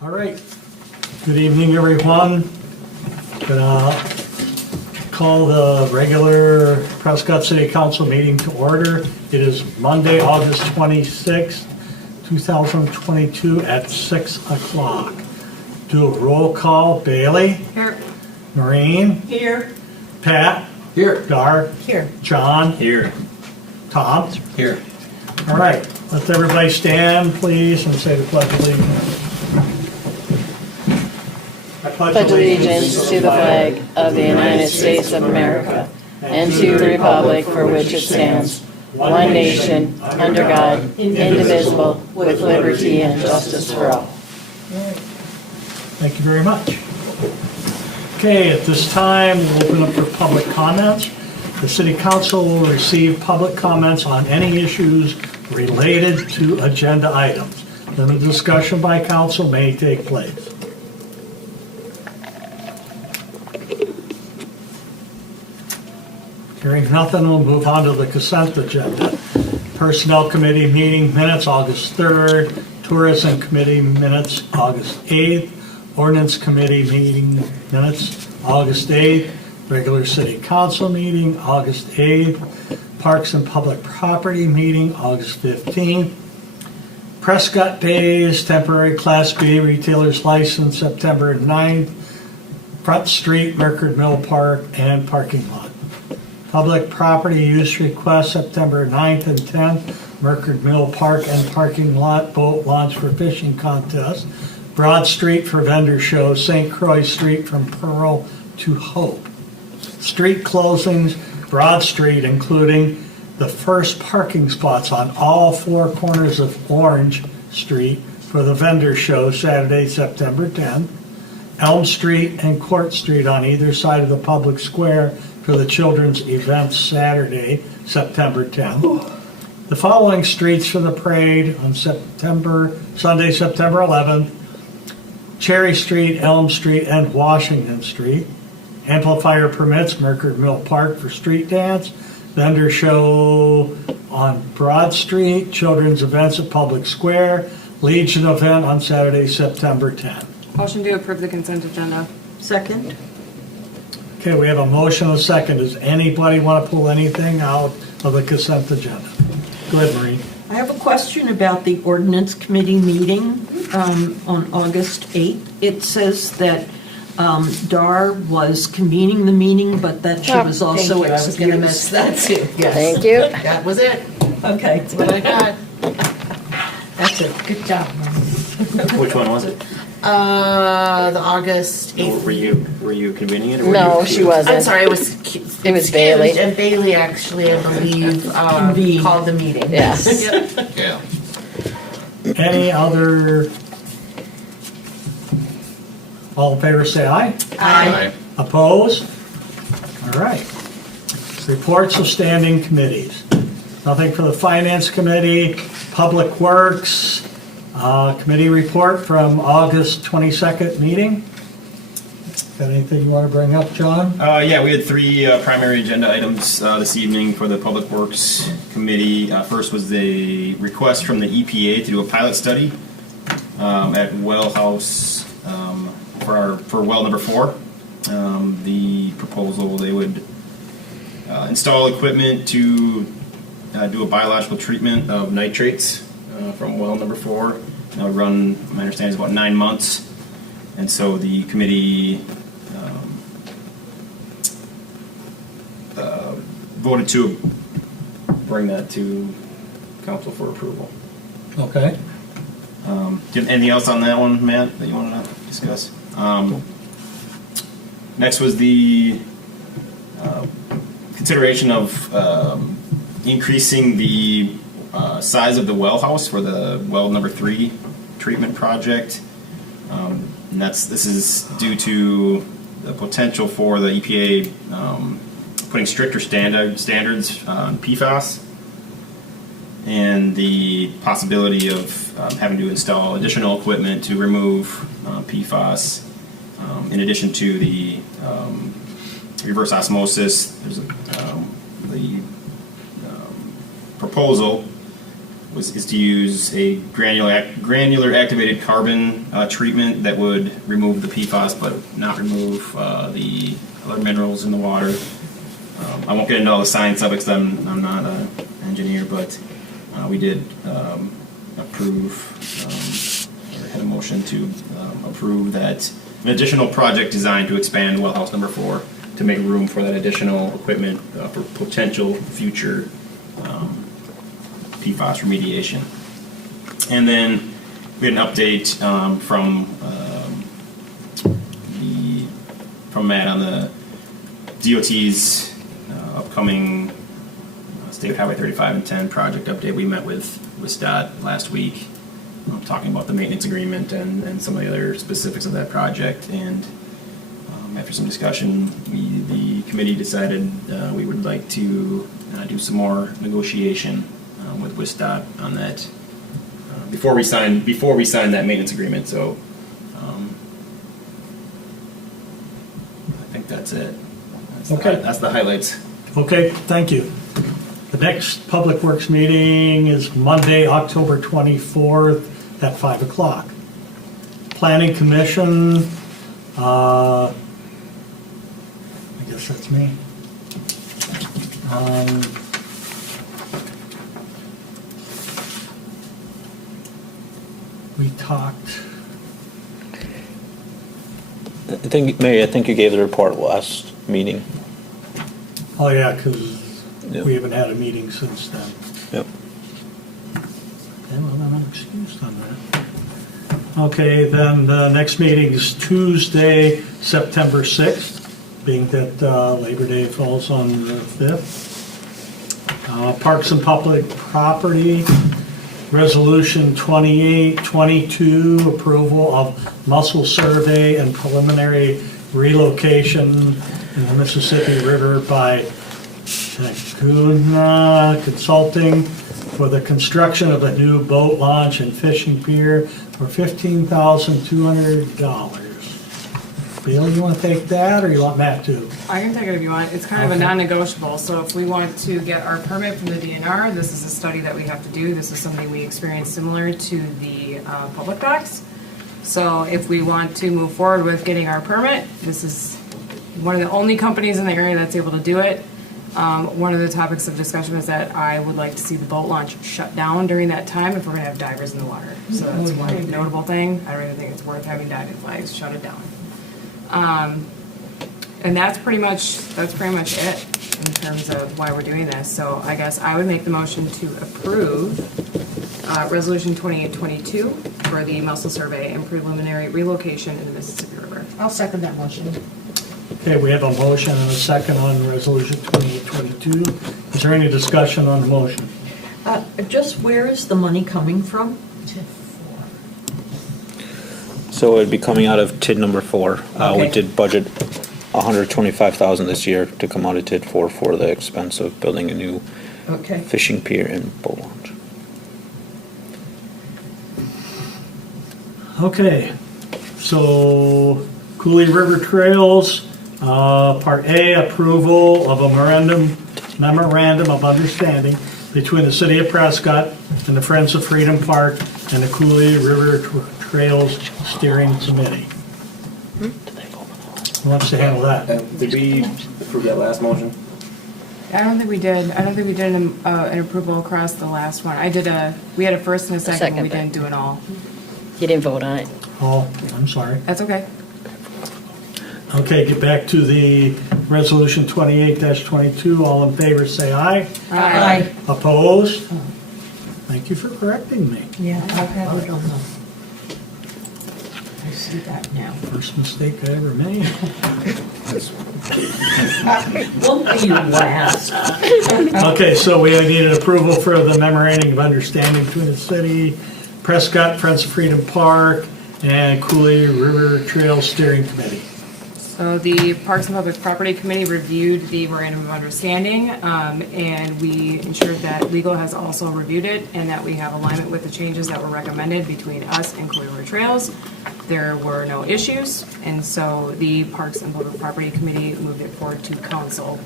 All right. Good evening, everyone. Gonna call the regular Prescott City Council meeting to order. It is Monday, August 26th, 2022 at 6 o'clock. Do a roll call. Bailey? Here. Maureen? Here. Pat? Here. Dar? Here. John? Here. Tom? Here. All right. Let everybody stand, please, and say the Pledge of Allegiance. I Pledge allegiance to the flag of the United States of America and to the republic for which it stands, one nation, under God, indivisible, with liberty and justice for all. Thank you very much. Okay, at this time, we'll open up for public comments. The City Council will receive public comments on any issues related to agenda items. Then a discussion by council may take place. Hearing nothing, we'll move on to the consent agenda. Personnel Committee meeting minutes, August 3rd. Tourism Committee minutes, August 8th. Ordinance Committee meeting minutes, August 8th. Regular City Council meeting, August 8th. Parks and Public Property meeting, August 15th. Prescott Days, temporary Class B retailer's license, September 9th. Front Street, Merkard Mill Park, and parking lot. Public property use request, September 9th and 10th. Merkard Mill Park and parking lot, boat launch for fishing contest. Broad Street for vendor show, St. Croix Street from Pearl to Hope. Street closings, Broad Street, including the first parking spots on all four corners of Orange Street for the vendor show, Saturday, September 10th. Elm Street and Court Street on either side of the public square for the children's event, Saturday, September 10th. The following streets for the parade on Sunday, September 11th. Cherry Street, Elm Street, and Washington Street. Amplifier permits, Merkard Mill Park for street dance. Vendor show on Broad Street. Children's events at Public Square. Legion event on Saturday, September 10th. Motion to approve the consent agenda. Second. Okay, we have a motion and a second. Does anybody want to pull anything out of the consent agenda? Go ahead, Maureen. I have a question about the ordinance committee meeting on August 8th. It says that Dar was convening the meeting, but that she was also I was going to miss that too. Yes. Thank you. That was it. Okay. That's what I got. That's it. Good job. Which one was it? The August 8th. Were you convening it? Or were No, you- she wasn't. I'm sorry, it was Bailey. And Bailey actually, I believe, Convened. called the meeting. Yes. Yep. Yeah. Any other? All in favor, say aye. Aye. Opposed? All right. Reports of standing committees. Nothing for the Finance Committee, Public Works, committee report from August 22nd meeting. Got anything you want to bring up, John? Yeah, we had three primary agenda items this evening for the Public Works Committee. First was the request from the EPA to do a pilot study at well house for well number 4. The proposal, they would install equipment to do a biological treatment of nitrates from well number 4. That would run, my understanding, is about 9 months. And so the committee voted to bring that to council for approval. Okay. Do you have anything else on that one, Matt, that you wanted to discuss? Next was the consideration of increasing the size of the well house for the well number 3 treatment project. And this is due to the potential for the EPA putting stricter standards on PFAS and the possibility of having to install additional equipment to remove PFAS. In addition to the reverse osmosis, there's the proposal is to use a granular activated carbon treatment that would remove the PFAS but not remove the other minerals in the water. I won't get into all the science of it because I'm not an engineer, but we did approve, or had a motion to approve that an additional project designed to expand well house number 4 to make room for that additional equipment for potential future PFAS remediation. And then we had an update from Matt on the DOT's upcoming State Highway 35 and 10 project update. We met with Stott last week, talking about the maintenance agreement and some of the other specifics of that project. And after some discussion, the committee decided we would like to do some more negotiation with Stott on that before we sign that maintenance agreement. So I think that's it. That's the highlights. Okay, thank you. The next Public Works meeting is Monday, October 24th at 5 o'clock. Planning Commission, I guess that's me. We talked, Mary, I think you gave the report last meeting. oh yeah, because Yep. we haven't had a meeting since then. Yep. Okay, well, then I'm excused on that. Okay, then the next meeting is Tuesday, September 6th, being that Labor Day falls on the 5th. Parks and Public Property, Resolution 2822, approval of muscle survey and preliminary relocation in the Mississippi River by Laguna Consulting for the construction of a new boat launch and fishing pier for $15,200. Bill, you want to take that, or you want Matt to? I can take it if you want. It's kind of a Okay. non-negotiable, so if we want to get our permit from the DNR, this is a study that we have to do. This is something we experienced similar to the public docks. So if we want to move forward with getting our permit, this is one of the only companies in the area that's able to do it. One of the topics of discussion is that I would like to see the boat launch shut down during that time if we're gonna have divers in the water. So that's one notable thing. I don't even think it's worth having diving flags, shut it down. And that's pretty much it in terms of why we're doing this. So I guess I would make the motion to approve Resolution 2822 for the muscle survey and preliminary relocation in the Mississippi River. I'll second that motion. Okay, we have a motion and a second on Resolution 2822. Is there any discussion on the motion? Just where is the money coming from? So it'd be coming out of TID number 4. We Okay. did budget $125,000 this year to come out of TID 4 for the expense of building a new Okay. fishing pier and boat launch. Okay, so Cooley River Trails, Part A, approval of a memorandum of understanding between the City of Prescott and the Friends of Freedom Park and the Cooley River Trails Steering Committee. Who wants to handle that? Did we approve that last motion? I don't think we did. I don't think we did an approval across the last one. We had a first and a second, but we Second. didn't do it all. You didn't vote on it. Oh, I'm sorry. That's okay. Okay, get back to the Resolution 28-22. All in favor, say aye. Aye. Opposed? Thank you for correcting me. Yeah, I'll have it on the, I see that now. First mistake I ever made. Won't be last. Okay, so we need an approval for the memorandum of understanding between the city, Prescott, Friends of Freedom Park, and Cooley River Trail Steering Committee. So the Parks and Public Property Committee reviewed the memorandum of understanding, and we ensured that legal has also reviewed it and that we have alignment with the changes that were recommended between us and Cooley River Trails. There were no issues, and so the Parks and Public Property Committee moved it forward to council.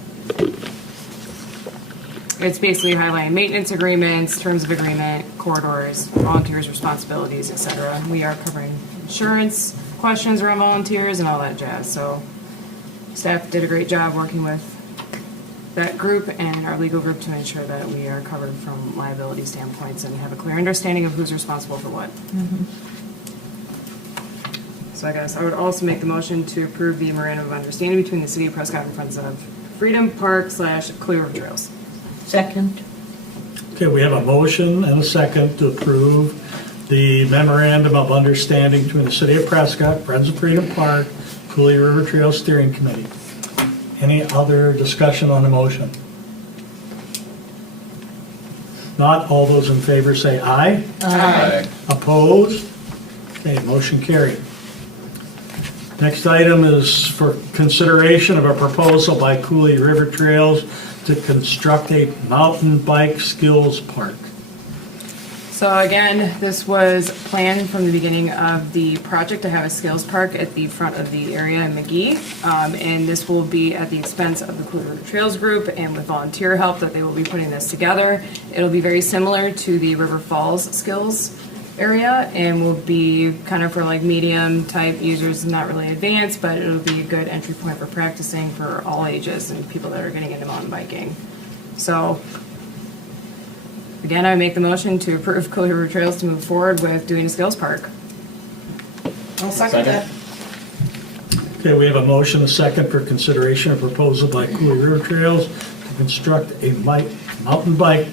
it's basically highlighting maintenance agreements, terms of agreement, corridors, volunteers' responsibilities, etc. We are covering insurance questions around volunteers and all that jazz. So staff did a great job working with that group and our legal group to ensure that we are covered from liability standpoints and have a clear understanding of who's responsible for what. So I guess I would also make the motion to approve the memorandum of understanding between the City of Prescott and Friends of Freedom Park / Clear River Trails. Second. Okay, we have a motion and a second to approve the memorandum of understanding between the City of Prescott, Friends of Freedom Park, Cooley River Trail Steering Committee. Any other discussion on the motion? Not all those in favor say aye. Aye. Opposed? Okay, motion carried. Next item is for consideration of a proposal by Cooley River Trails to construct a mountain bike skills park. So again, this was planned from the beginning of the project to have a skills park at the front of the area in McGee. And this will be at the expense of the Cooley River Trails Group and with volunteer help that they will be putting this together. It'll be very similar to the River Falls skills area and will be kind of for like medium type users, not really advanced, but it'll be a good entry point for practicing for all ages and people that are getting into mountain biking. So again, I make the motion to approve Cooley River Trails to move forward with doing a skills park. I'll second that. Okay, we have a motion, a second for consideration of proposal by Cooley River Trails to construct a mountain bike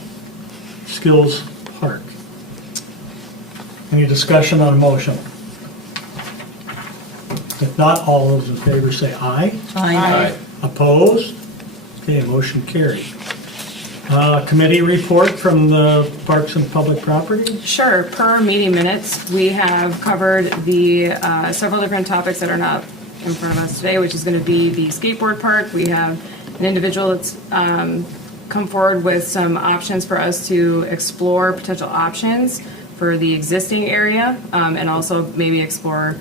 skills park. Any discussion on the motion? If not, all those in favor say aye. Aye. Opposed? Okay, motion carried. Committee report from the Parks and Public Property? Sure, per meeting minutes, we have covered the several different topics that are not in front of us today, which is going to be the skateboard park. We have an individual that's come forward with some options for us to explore potential options for the existing area and also maybe explore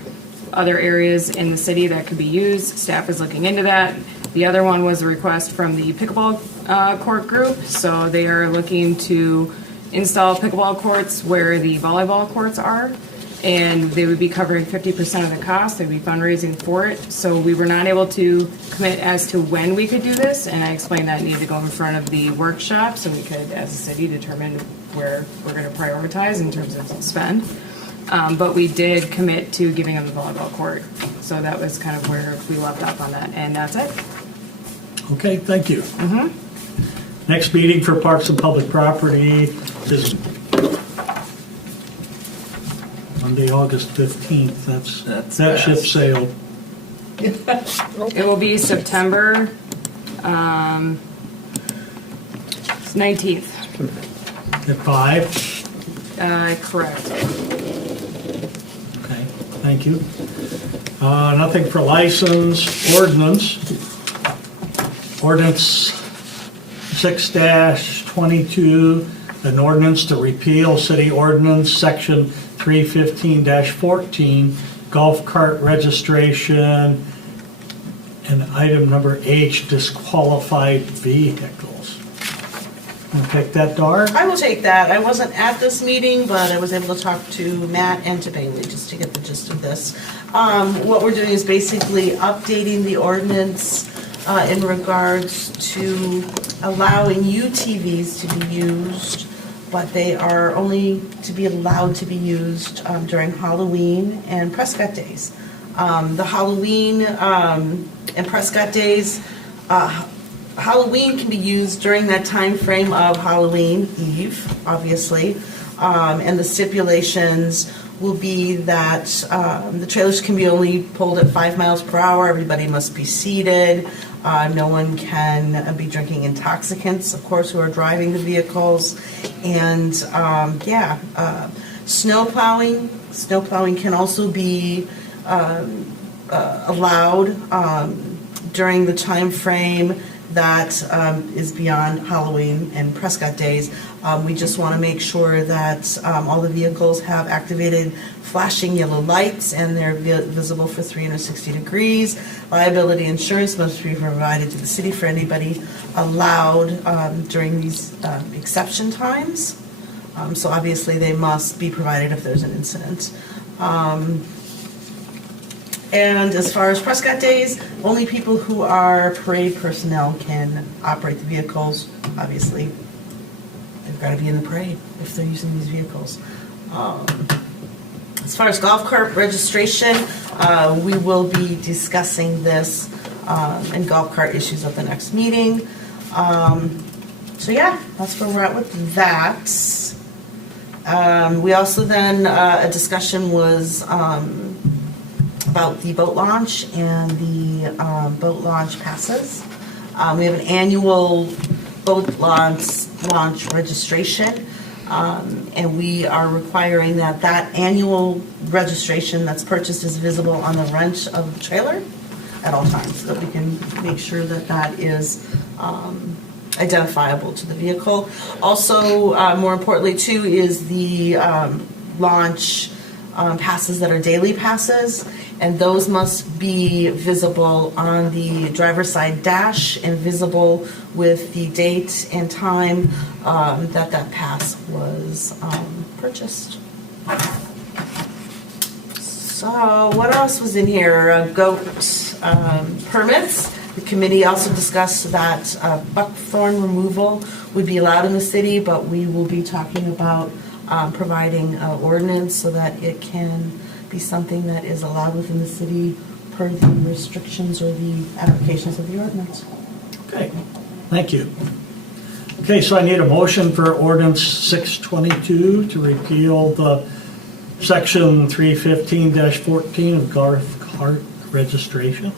other areas in the city that could be used. Staff is looking into that. The other one was a request from the pickleball court group. So they are looking to install pickleball courts where the volleyball courts are. And they would be covering 50% of the cost. They'd be fundraising for it. So we were not able to commit as to when we could do this. And I explained that needed to go in front of the workshop so we could, as a city, determine where we're going to prioritize in terms of spend. But we did commit to giving them the volleyball court. So that was kind of where we left off on that. And that's it. Okay, thank you. Next meeting for Parks and Public Property is Monday, August 15th. That ship sailed. It will be September 19th. At 5? Correct. Okay, thank you. Nothing for license. Ordinance 6-22, an ordinance to repeal city ordinance section 315-14, golf cart registration, and item number H, disqualified vehicles. You take that, Dar? I will take that. I wasn't at this meeting, but I was able to talk to Matt and to Bailey just to get the gist of this. What we're doing is basically updating the ordinance in regards to allowing UTVs to be used, but they are only to be allowed to be used during Halloween and Prescott days. The Halloween and Prescott days, Halloween can be used during that time frame of Halloween Eve, obviously, and the stipulations will be that the trailers can be only pulled at 5 miles per hour. Everybody must be seated. No one can be drinking intoxicants, of course, who are driving the vehicles. And snow plowing. Snow plowing can also be allowed during the time frame that is beyond Halloween and Prescott days. We just want to make sure that all the vehicles have activated flashing yellow lights and they're visible for 360 degrees. Liability insurance must be provided to the city for anybody allowed during these exception times. So obviously they must be provided if there's an incident. And as far as Prescott days, only people who are parade personnel can operate the vehicles. Obviously, they've got to be in the parade if they're using these vehicles. As far as golf cart registration, we will be discussing this and golf cart issues at the next meeting. So yeah, that's where we're at with that. We also then, a discussion was about the boat launch and the boat launch passes. We have an annual boat launch registration, and we are requiring that annual registration that's purchased is visible on the wrench of the trailer at all times, so that we can make sure that is identifiable to the vehicle. Also, more importantly too, is the launch passes that are daily passes, and those must be visible on the driver's side dash and visible with the date and time that pass was purchased. So what else was in here? Goat permits. The committee also discussed that buckthorn removal would be allowed in the city, but we will be talking about providing an ordinance so that it can be something that is allowed within the city per the restrictions or the applications of the ordinance. Okay, thank you. Okay, so I need a motion for ordinance 622 to repeal the section 315-14 of golf cart registration.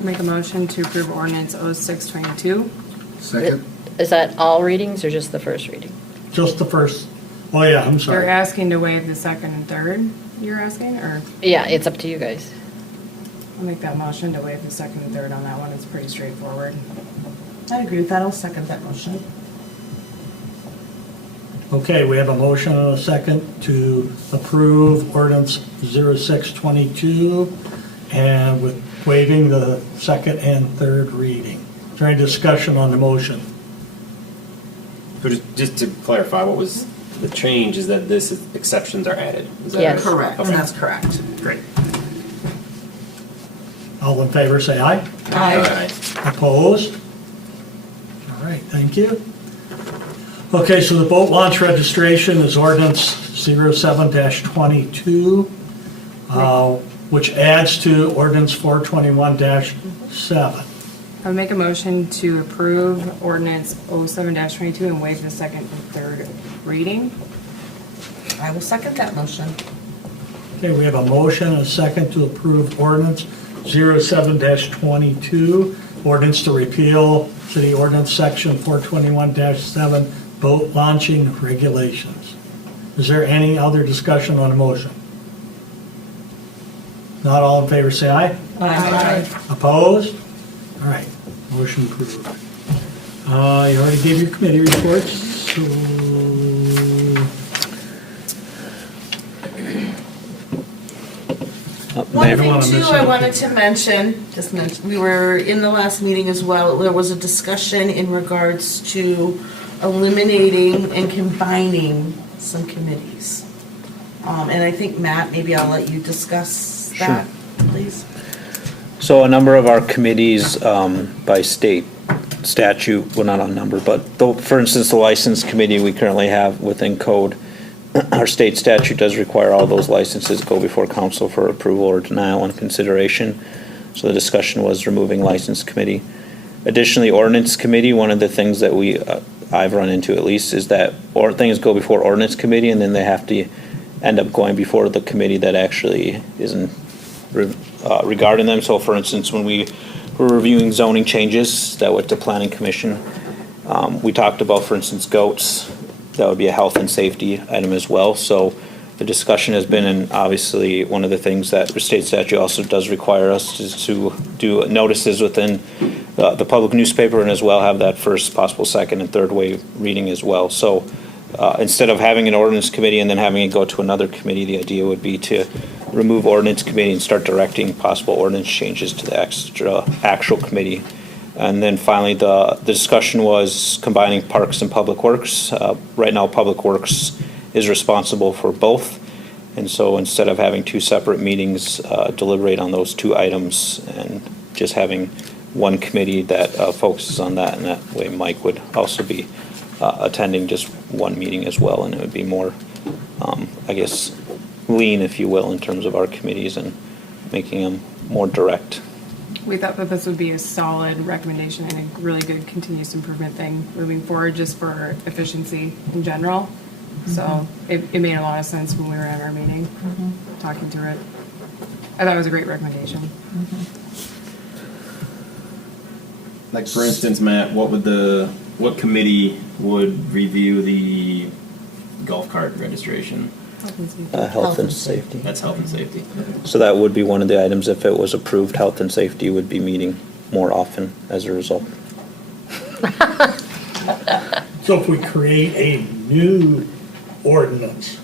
Make a motion to approve ordinance 0622. Second. Is that all readings or just the first reading? Just the first, oh yeah, I'm You're sorry. asking to waive the second and third, you're asking, or? Yeah, it's up to you guys. I'll make that motion to waive the second and third on that one, it's pretty straightforward. I agree with that. I'll second that motion. Okay, we have a motion and a second to approve ordinance 0622 and with waiving the second and third reading. Is there any discussion on the motion? So just to clarify, what was the change is that this exceptions are added. Is that Yes. right? Correct, Okay. and that's correct. Great. All in favor, say aye. Aye. Opposed? All right, thank you. Okay, so the boat launch registration is ordinance 07-22, which adds to ordinance 421-7. I would make a motion to approve ordinance 07-22 and waive the second and third reading. I will second that motion. Okay, we have a motion and a second to approve ordinance 07-22, ordinance to repeal city ordinance section 421-7, boat launching regulations. Is there any other discussion on the motion? Not all in favor, say aye. Aye. Opposed? All right, motion approved. You already gave your committee reports, so... One Mayor, thing wanna too, mention I anything? wanted to mention, we were in the last meeting as well, there was a discussion in regards to eliminating and combining some committees. And I think, Matt, maybe I'll let you discuss that, please. So a number of our committees by state statute, well, not on number, but though, for instance, the license committee we currently have within code, our state statute does require all those licenses go before council for approval or denial and consideration. So the discussion was removing license committee. Additionally, ordinance committee, one of the things that I've run into at least, is that things go before ordinance committee and then they have to end up going before the committee that actually isn't regarding them. So for instance, when we were reviewing zoning changes that went to planning commission, we talked about, for instance, goats. That would be a health and safety item as well. So the discussion has been, and obviously one of the things that the state statute also does require us is to do notices within the public newspaper, and as well have that first, possible second, and third wave reading as well. So instead of having an ordinance committee and then having it go to another committee, the idea would be to remove ordinance committee and start directing possible ordinance changes to the actual committee. And then finally, the discussion was combining Parks and Public Works. Right now, Public Works is responsible for both. And so instead of having two separate meetings, deliberate on those two items and just having one committee that focuses on that. And that way Mike would also be attending just one meeting as well. And it would be more, I guess, lean, if you will, in terms of our committees and making them more direct. We thought that this would be a solid recommendation and a really good continuous improvement thing moving forward, just for efficiency in general. So it made a lot of sense when we were at our meeting, talking through it. I thought it was a great recommendation. Like for instance, Matt, what committee would review the golf cart registration? Health and safety. That's health and safety. So that would be one of the items, if it was approved, health and safety would be meeting more often as a result. So if we create a new ordinance,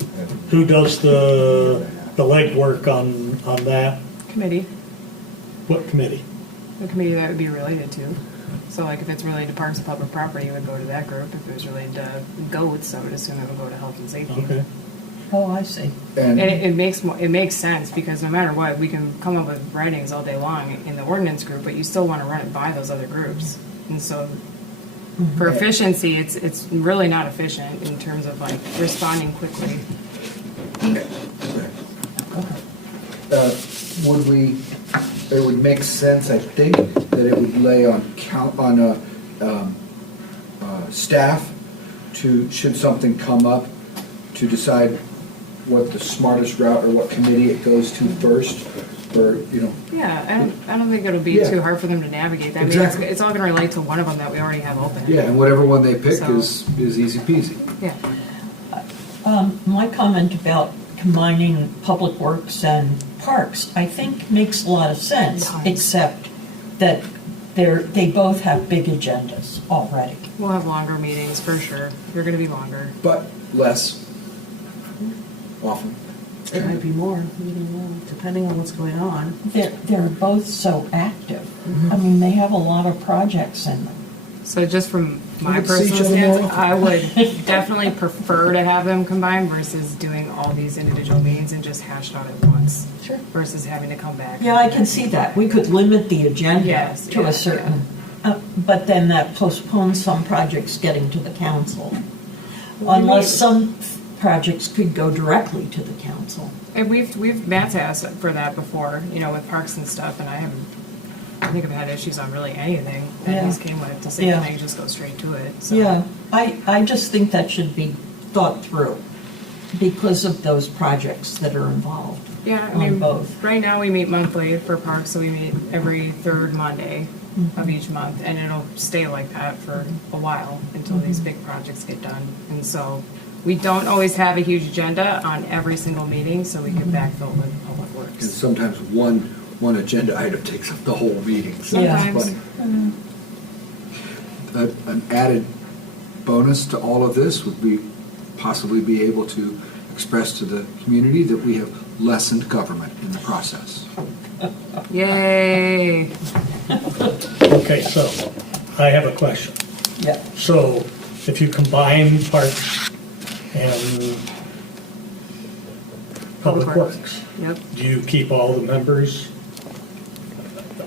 who does the legwork on that? Committee, What committee? the committee that would be related to. So like if it's related to Parks and Public Property, it would go to that group. If it was related to goats, I would assume it would go to Health and Safety. Okay. Oh, I see. And it makes sense, because no matter what, we can come up with writings all day long in the ordinance group, but you still want to run it by those other groups. And so for efficiency, it's really not efficient in terms of like responding quickly. It would make sense, I think, that it would lay on staff to, should something come up, to decide what the smartest route or what committee it goes to first, or, you know. Yeah, I don't think it'll be Yeah. too hard for them to navigate that. I mean, Exactly. it's all gonna relate to one of them that we already have open. Yeah, and whatever one they pick So- is easy peasy. Yeah. My comment about combining Public Works and Parks, I think makes a lot of sense, Nice. except that they both have big agendas already. We'll have longer meetings for sure. They're gonna be longer. But less often. It might be more, you don't know, depending on what's going on. They're both so active. I mean, they have a lot of projects in them. So just from my We could see each personal other stance, more. I would definitely prefer to have them combined versus doing all these individual meetings and just hashed out at once. Sure. Versus having to come back. Yeah, I can see that. We could limit the agenda Yes, to yeah, a certain, but then that postpones some projects getting to the council. Unless some projects could go directly to the council. And Matt's asked for that before, you know, with parks and stuff, and I think I've had issues on really anything that Yeah. he's came with to say, Yeah. can I just go straight to it? So. Yeah, I just think that should be thought through because of those projects that are involved. Yeah, I On mean, both. right now we meet monthly for parks, so we meet every third Monday of each month, and it'll stay like that for a while until these big projects get done. And so we don't always have a huge agenda on every single meeting, so we can backfill with Public And Works. sometimes one agenda item takes up the whole meeting. So it's Sometimes. funny. An added bonus to all of this would be possibly be able to express to the community that we have lessened government in the process. Yay! Okay, so I have a question. Yeah. So if you combine Parks and Public Works, Yep. do you keep all the members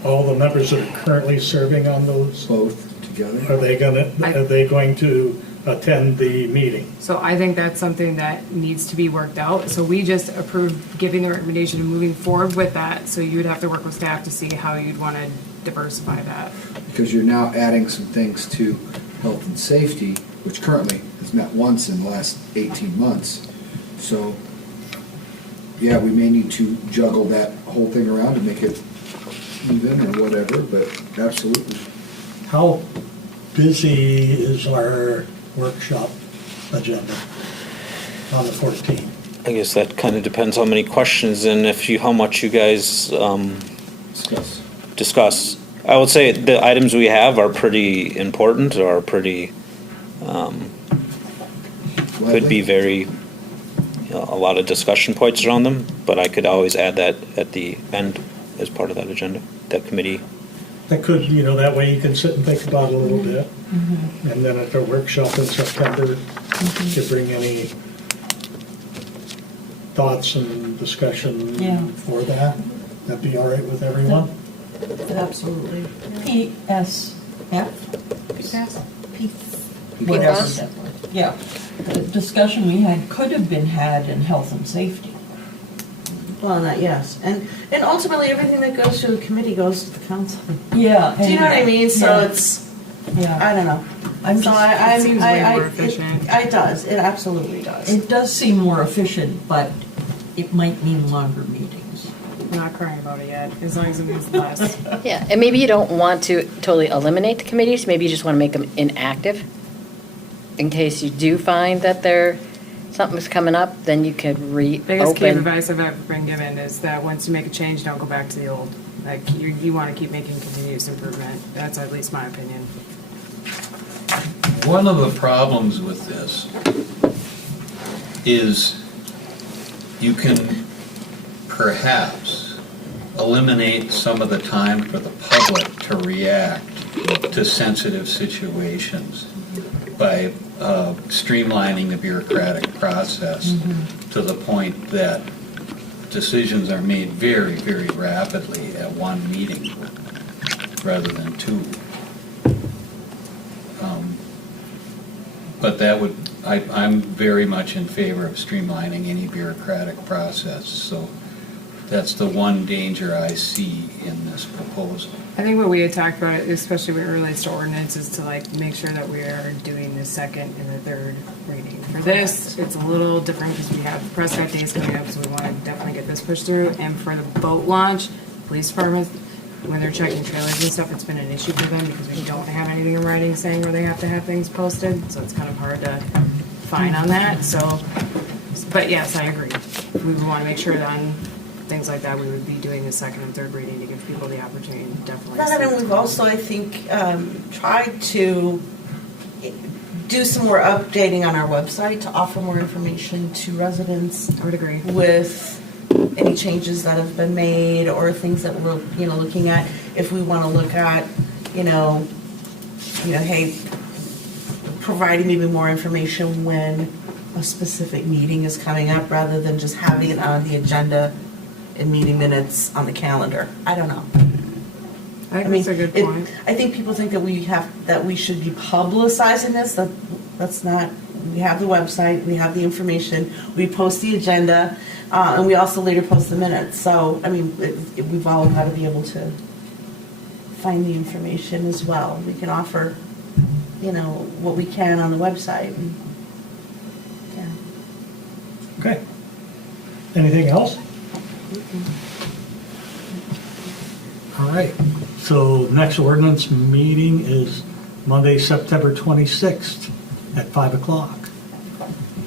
that are currently serving on those? Both together. Are they going to attend the meeting? So I think that's something that needs to be worked out. So we just approved giving the recommendation and moving forward with that. So you'd have to work with staff to see how you'd want to diversify that. Because you're now adding some things to health and safety, which currently has met once in the last 18 months. So, yeah, we may need to juggle that whole thing around to make it even or whatever, but absolutely. How busy is our workshop agenda on the 14th? I guess that kind of depends how many questions and how much you guys Discuss. discuss. I would say the items we have are pretty important, or pretty, could be very, you know, a lot of discussion points around them, but I could always add that at the end as part of that agenda, that committee. That could, you know, that way you can sit and think about it a little bit. And then at the workshop in September, to bring any thoughts and discussion Yeah. for that. That'd be all right with everyone? Absolutely. PSF? Pass. Whatever. PFAS? that was. Yeah. The discussion we had could have been had in health and safety. Well, that, yes. And ultimately, everything that goes to a committee goes to the council. Yeah. Do you know what I mean? So Yeah. it's, Yeah. I don't know. I'm So just, It seems way more efficient. It does, it absolutely does. it does seem more efficient, but it might mean longer meetings. I'm not crying about it yet, as long as it means less. Yeah, and maybe you don't want to totally eliminate the committees, maybe you just want to make them inactive. In case you do find that something's coming up, then you could Biggest key of reopen. advice I've ever been given is that once you make a change, don't go back to the old. Like, you want to keep making continuous improvement. That's at least my opinion. One of the problems with this is you can perhaps eliminate some of the time for the public to react to sensitive situations by streamlining the bureaucratic process to the point that decisions are made very, very rapidly at one meeting rather than two. But that would, I'm very much in favor of streamlining any bureaucratic process, so that's the one danger I see in this proposal. I think what we had talked about, especially when it relates to ordinance, is to like make sure that we are doing the second and the third reading. For this, it's a little different because we have the Prescott days coming up, so we want to definitely get this pushed through. And for the boat launch, police departments, when they're checking trailers and stuff, it's been an issue for them because we don't have anything in writing saying where they have to have things posted, so it's kind of hard to fine on that, so, but yes, I agree. We would want to make sure that on things like that, we would be doing the second and third reading to give people the opportunity to definitely. That, and we've also, I think, tried to do some more updating on our website to offer more information to residents I would agree. with any changes that have been made or things that we're, looking at. If we want to look at, hey, providing maybe more information when a specific meeting is coming up rather than just having it on the agenda in meeting minutes on the calendar. I don't know. I think that's a good point. I think people think that we should be publicizing this. That's not. We have the website, we have the information, we post the agenda, and we also later post the minutes. So, we've all got to be able to find the information as well. We can offer, what we can on the website. Yeah. Okay. Anything else? All right. So next ordinance meeting is Monday, September 26th at 5 o'clock.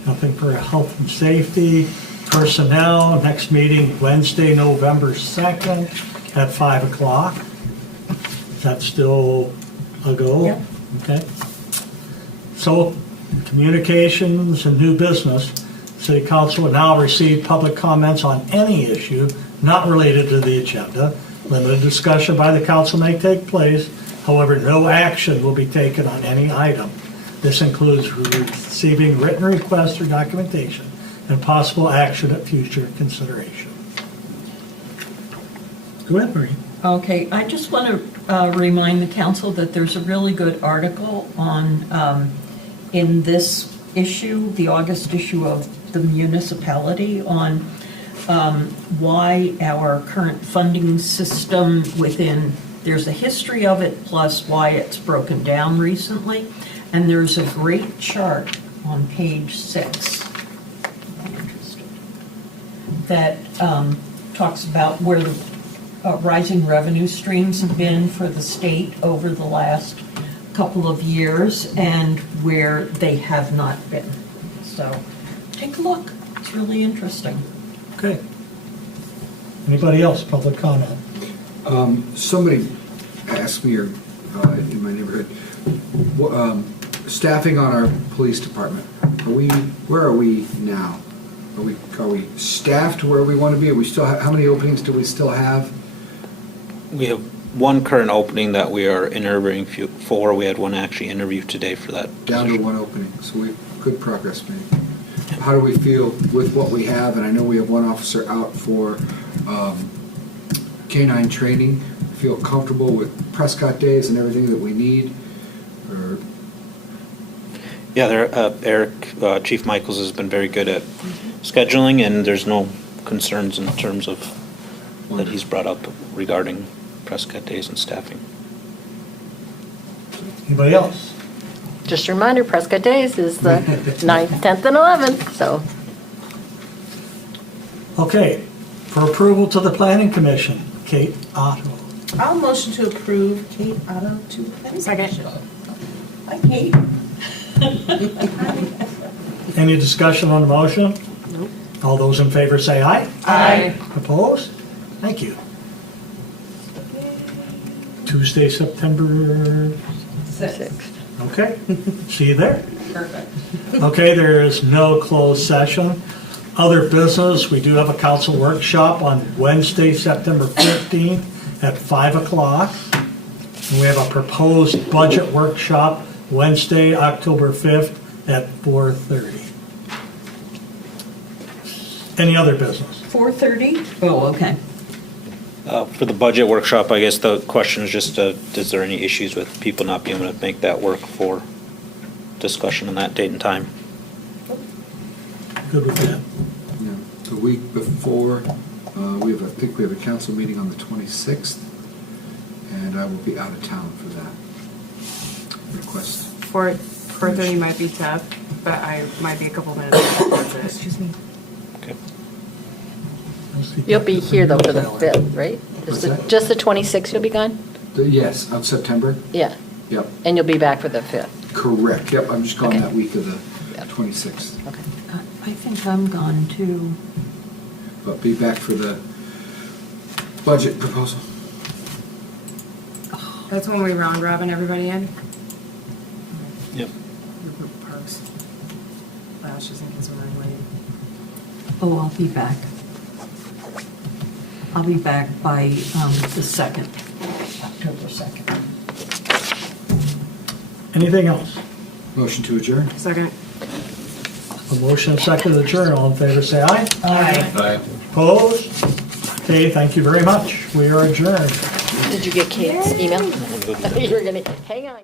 Nothing for health and safety. Personnel, next meeting Wednesday, November 2nd at 5 o'clock. Is that still a go? Yep. Okay. So, communications and new business. City Council will now receive public comments on any issue not related to the agenda. Limited discussion by the council may take place. However, no action will be taken on any item. This includes receiving written requests or documentation and possible action at future consideration. Go ahead, Marie. Okay, I just want to remind the council that there's a really good article on, in this issue, the August issue of the municipality, on why our current funding system there's a history of it, plus why it's broken down recently. And there's a great chart on page 6, if you're interested, that talks about where the rising revenue streams have been for the state over the last couple of years and where they have not been. So take a look. It's really interesting. Okay. Anybody else, public comment? Somebody asked me, or in my neighborhood, staffing on our police department, where are we now? Are we staffed where we want to be? Are we still, how many openings do we still have? We have one current opening that we are interviewing for. We had one actually interview today for that Down to position. one opening, so we, good progress made. How do we feel with what we have? And I know we have one officer out for canine training. Feel comfortable with Prescott days and everything that we need? Or Yeah, Eric, Chief Michaels has been very good at scheduling, and there's no concerns in terms of that he's brought up regarding Prescott days and staffing. Anybody else? Just a reminder, Prescott Days is the 9th, 10th, and 11th, so. Okay, for approval to the planning commission, Kate Otto. I'll motion to approve Kate Otto to the planning Second. commission. Hi, Kate. Any discussion on the motion? Nope. All those in favor say aye. Aye. Opposed? Thank you. Tuesday, September, 6th. okay. See you there. Perfect. Okay, there is no closed session. Other business, we do have a council workshop on Wednesday, September 15th at 5 o'clock. And we have a proposed budget workshop Wednesday, October 5th at 4:30. Any other business? 4:30? Oh, okay. For the budget workshop, I guess the question is just, is there any issues with people not being able to make that work for discussion on that date and time? Good with that. Yeah, the week before, I think we have a council meeting on the 26th, and I will be out of town for that request. 4:30 might be tough, but I might be a couple minutes. Excuse me. Okay. You'll be here though for the 5th, right? What's that? Just the 26th you'll be gone? Yes, of September? Yeah, Yep, and you'll be back for the 5th. correct. Yep, I'm just going Okay. that week of the Yep. 26th. Okay. I think I'm gone too. But be back for the budget proposal. That's when we round robin everybody in. Yep. Parks. Last, just in case we're running late. Oh, I'll be back. I'll be back by the 2nd, October 2nd. Anything else? Motion to adjourn? Second. A motion and second to adjourn. All in favor say aye. Aye. Aye. Opposed? Okay, thank you very much. We are adjourned. Did you get Kate's email? You were gonna, hang on.